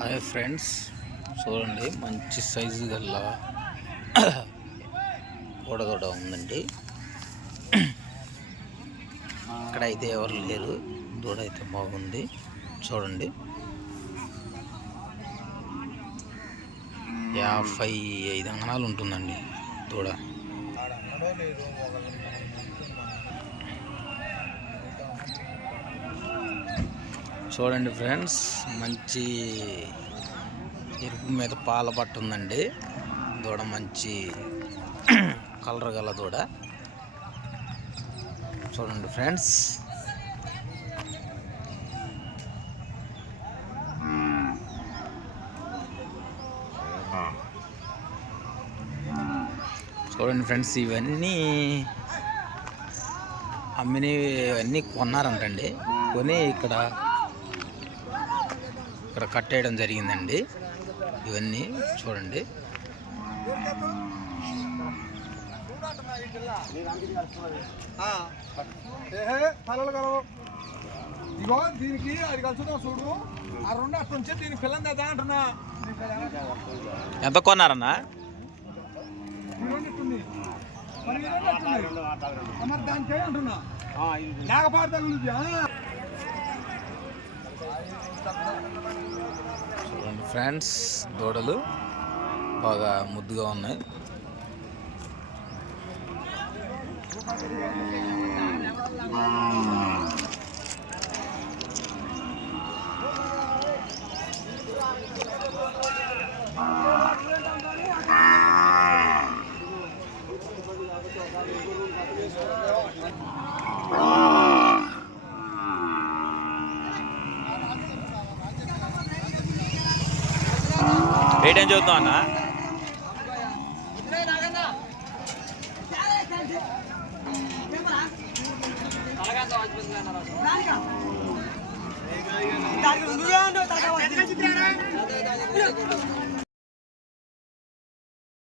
Hi friends, చూడండి మంచి size గల కోడదూడ ఉందండి. ఇక్కడ అయితే ఎవరు లేరు, దూడ అయితే బాగుంది. చూడండి 55 అంగనాలు ఉంటుందండి దూడ. చూడండి ఫ్రెండ్స్, మంచి ఎరుపు మీద పాల పట్టు ఉందండి దూడ. మంచి కలర్ గల దూడ. చూడండి ఫ్రెండ్స్, చూడండి ఫ్రెండ్స్, ఇవన్నీ అన్నీ కొన్నారంటండి. కొని ఇక్కడ కట్టేయడం జరిగిందండి. ఇవన్నీ చూడండి. ఇగో దీనికి అది కలుసుదాం చూడు. ఆ రెండు అట్టు నుంచి దీనికి పిల్లని కదా అంటున్నా. ఎంత కొన్నారన్నా? మరి దానికి అంటున్నా లేకపోతే చూడండి ఫ్రెండ్స్, దూడలు బాగా ముద్దుగా ఉన్నాయి. రేట్ ఏం చూద్దాం అన్న? దానికి